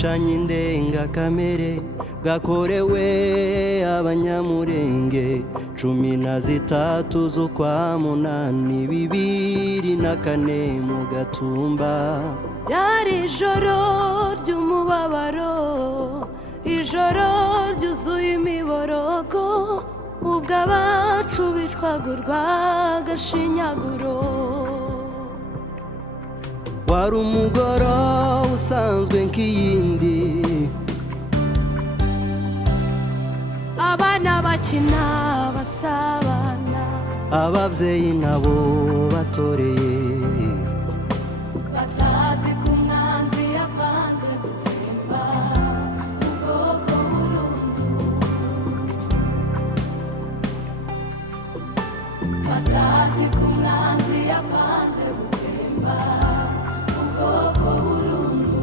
bwicanyi ndengakamere bwakorewe abanyamurenge 13 z'ukwa munani 2004 mu Gatumba. Byari ijoro ry'umubabaro, ijoro ryuzuye imiborogo, ubwo abacu bicwaga urw'agashinyaguro. Wari umugoro usanzwe nk'iyindi, abana bakina basabana, ababyeyi nabo batoreye, batazi ko umwanzi yapanze gutsemba ubwoko burundu, batazi ko umwanzi yapanze gutsemba ubwoko burundu.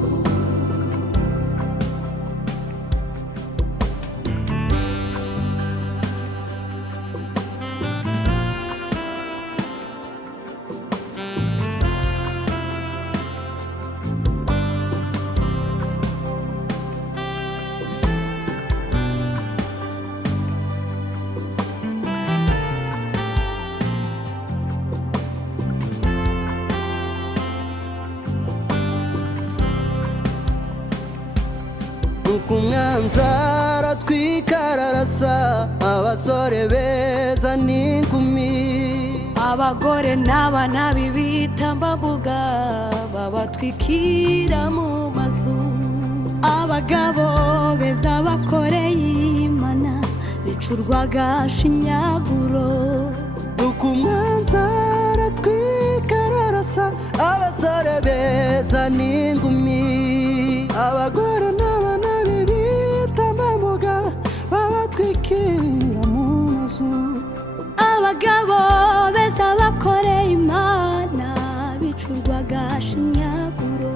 nuko umwanzi aratwika ararasa abasore beza n'inkumi, abagore n'abana b'ibitambambuga babatwikira mu mazu, abagabo beza bakoreye Imana bicurwaga agashinyaguro. nuko umwanzi aratwika ararasa abasore beza n'inkumi, abagore n'abana b'ibitambambuga babatwikira mu mazu, abagabo beza bakoreye Imana bicurwaga agashinyaguro.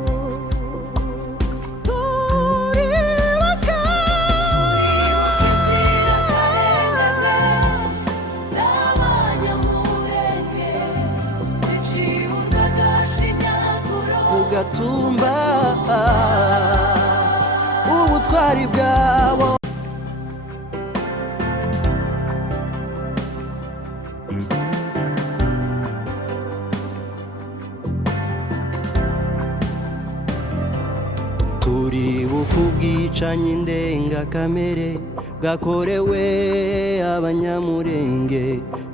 Gatumba ubutwari bwabo. Turibuka ubwicanyi ndengakamere bwakorewe abanyamurenge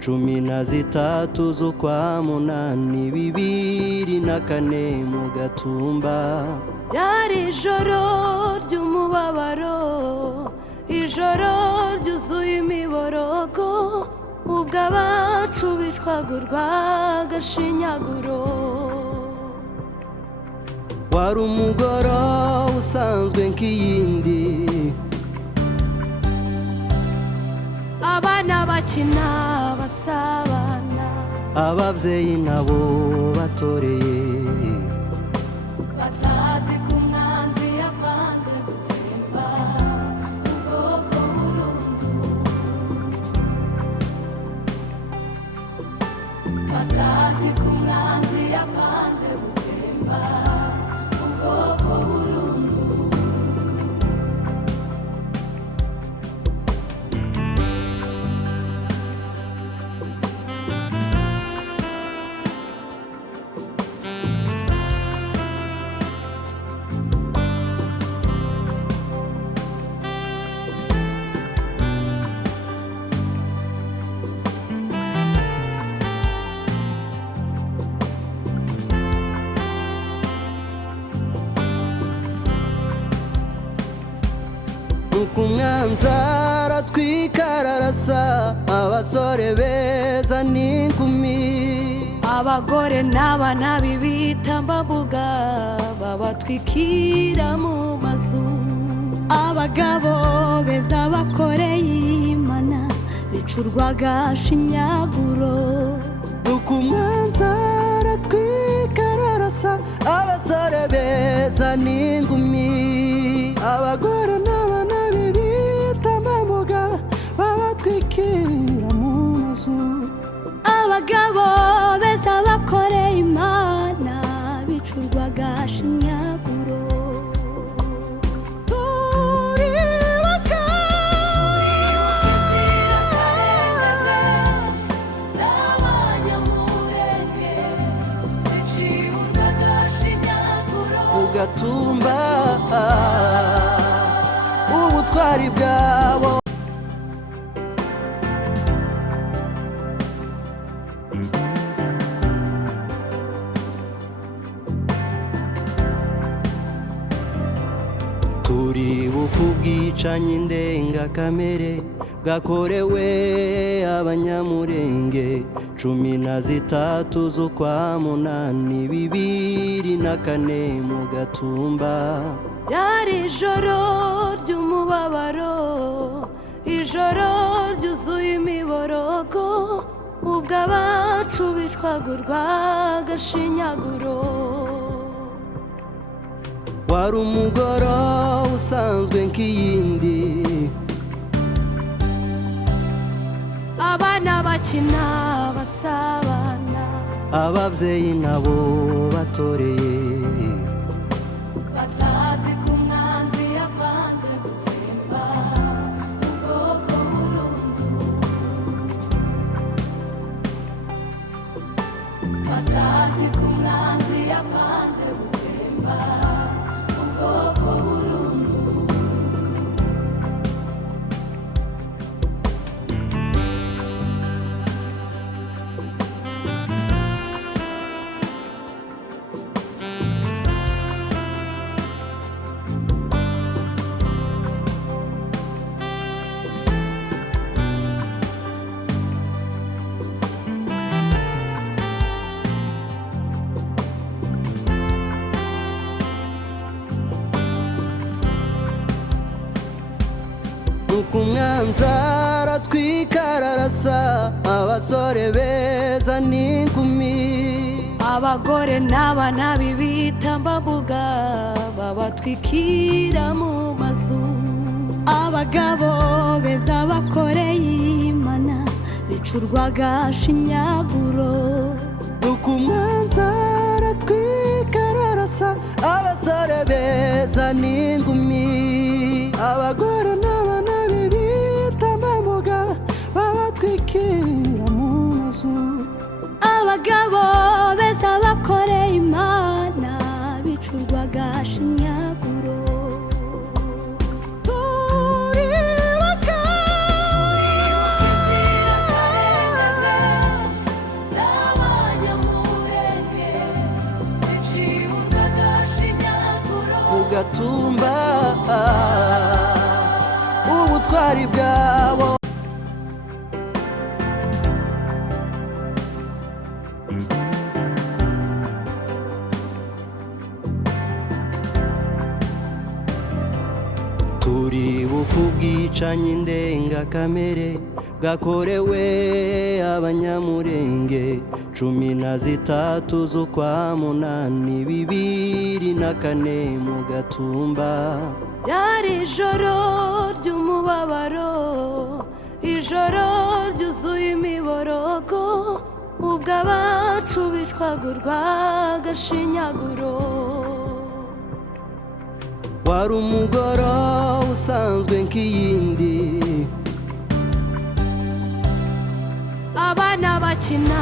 13 z'ukwa munani 2004 mu Gatumba. Byari ijoro ry'umubabaro, ijoro ryuzuye imiborogo, ubwo abacu bicwaga urw'agashinyaguro. Wari umugoro usanzwe nk'iyindi, abana bakina basabana, ababyeyi nabo batoreye, batazi ko umwanzi yapanze gutsemba ubwoko burundu, batazi ko umwanzi yapanze gutsemba ubwoko burundu. nuko umwanzi aratwika ararasa abasore beza n'inkumi, abagore n'abana b'ibitambambuga babatwikira mu mazu, abagabo beza bakoreye Imana bicurwaga agashinyaguro. nuko umwanzi aratwika ararasa abasore beza n'inkumi, abagore n'abana b'ibitambambuga babatwikira mu mazu, abagabo beza bakoreye Imana bicurwaga agashinyaguro. ubutwari bwabo. Turibuka ubwicanyi ndengakamere bwakorewe Abanyamurenge 13 z'ukwa munani 2004 mu Gatumba. Byari ijoro ry'umubabaro, ijoro ryuzuye imiborogo, ubwo abacu bicwaga urw'agashinyaguro. Wari umugoroba usanzwe nk'iyindi, abana bakina basabana, ababyeyi nabo batoreye, batazi ko umwanzi yapanze gutsemba ubwoko burundu, batazi ko umwanzi yapanze gutsemba ubwoko burundu. nuko umwanzi aratwika ararasa abasore beza n'inkumi, abagore n'abana b'ibitambambuga babatwikira mu mazu, abagabo beza bakoreye Imana bicurwaga shinyaguro. nuko umwanzi aratwika ararasa abasore beza n'inkumi, abagore n'abana b'ibitambambuga babatwikira mu mazu, abagabo beza bakoreye Imana bicurwaga shinyaguro. turibuka inzirakarengane z'Abanyamurenge zicibwaga shinyaguro mu Gatumba ubutwari bwabo. Turibuka ubwicanyi ndengakamere bwakorewe Abanyamurenge 13 z'ukwa munani 2004 mu Gatumba. Byari ijoro ry'umubabaro, ijoro ryuzuye imiborogo, ubwo abacu bicwaga urw'agashinyaguro. Wari umugoroba usanzwe nk'iyindi, abana bakina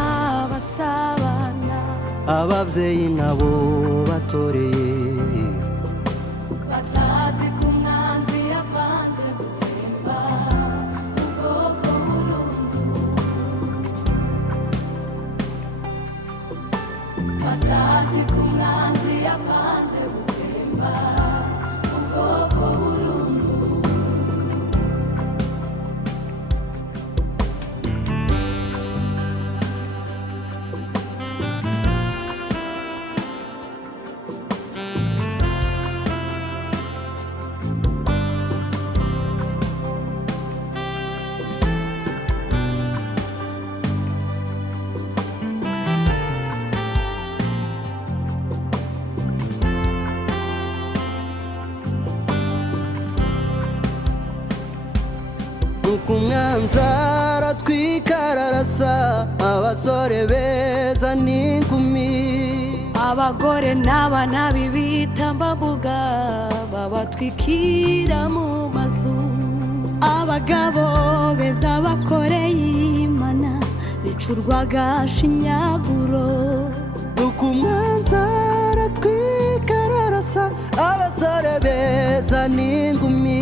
basabana, ababyeyi nabo batoreye, batazi ko umwanzi yapanze gutsemba ubwoko burundu, batazi ko umwanzi yapanze gutsemba ubwoko burundu. nuko umwanzi aratwika ararasa abasore beza n'inkumi, abagore n'abana b'ibitambambuga babatwikira mu mazu, abagabo beza bakoreye Imana bicurwaga shinyaguro. nuko umwanzi aratwika ararasa abasore beza n'inkumi,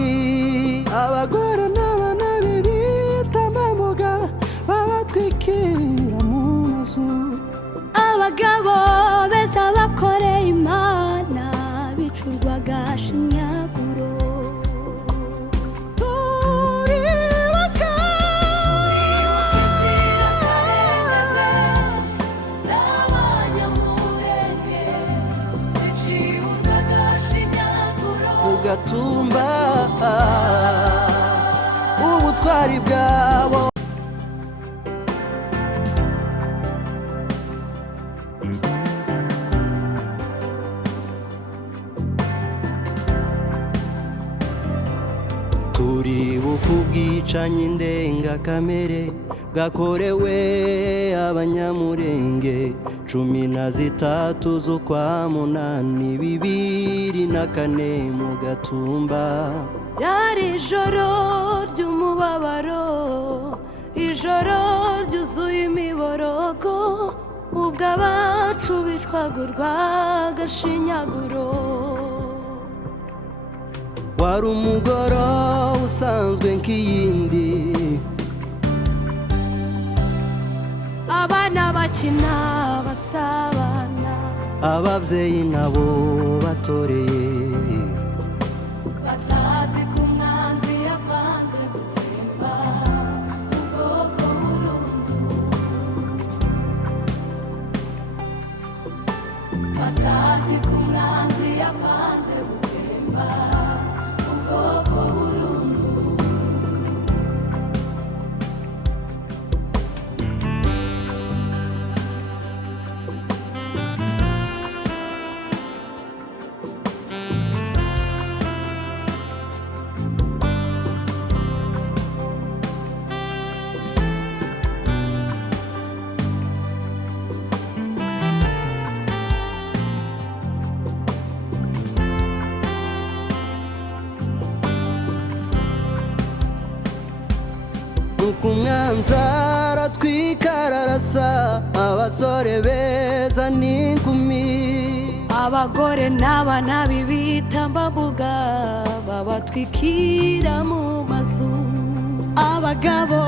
ubutwari bwabo. turibuka ubwicanyi ndengakamere bwakorewe abanyamurenge 13 z'ukwa munani 2004 mu Gatumba. Byari ijoro ry'umubabaro, ijoro ryuzuye imiborogo, ubwo abacu bicwaga urw'agashinyaguro. wari umugoroba usanzwe nk'iyindi, abana bakina basabana, ababyeyi nabo batoreye, batazi ko umwanzi yapanze gutsemba ubwoko burundu, batazi ko umwanzi yapanze gutsemba ubwoko burundu. nuko umwanzi aratwika ararasa abasore beza n'inkumi, abagore n'abana b'ibitambambuga babatwikira mu mazu, abagabo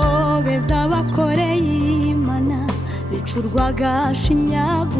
beza bakoreye Imana bicurwaga shinyago.